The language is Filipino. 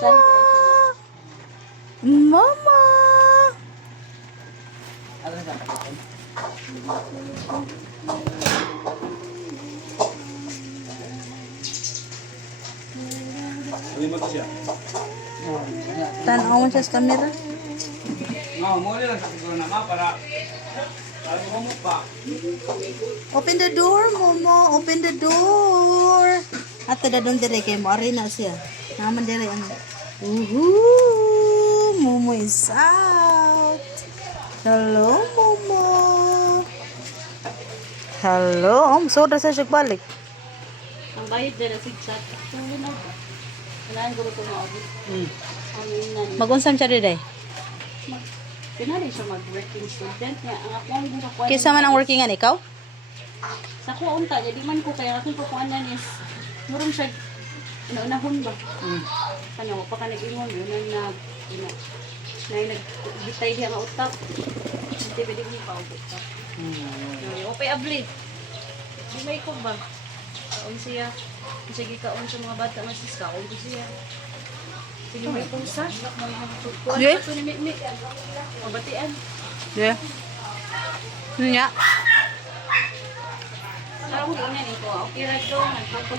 Momo! Tanaw mo siya sa camera. Open the door, Momo. Open the door. Ato da doon dire kay mo arena siya. Naman dire ang Momo is out. Hello, Momo. Hello. So da sa siya balik. Ang bayad dala sigsat. Kailangan ko ito maabot. Mag-unsam siya dire. Pinali siya mag-working student niya. Ang ako ang bukakuan. Kisa man ang workingan ikaw? Sa ko unta, di man ko kaya akong kukuanan is murong siya inaunahon ba? Ano, pa ka nag-ingon, yun na nagbitay diya nga utak. Hindi pwede ko pa utak. Okay, abli. Di may ko ba? Kaon siya. Sige kaon sa mga bata nga sis, kaon ko siya. Sige may pusa. Kuhan Yeah. pa ito ni Mikmik. Mabatian. Yeah. Nya. Parang hindi na nito. Okay, radyo. Nag-focus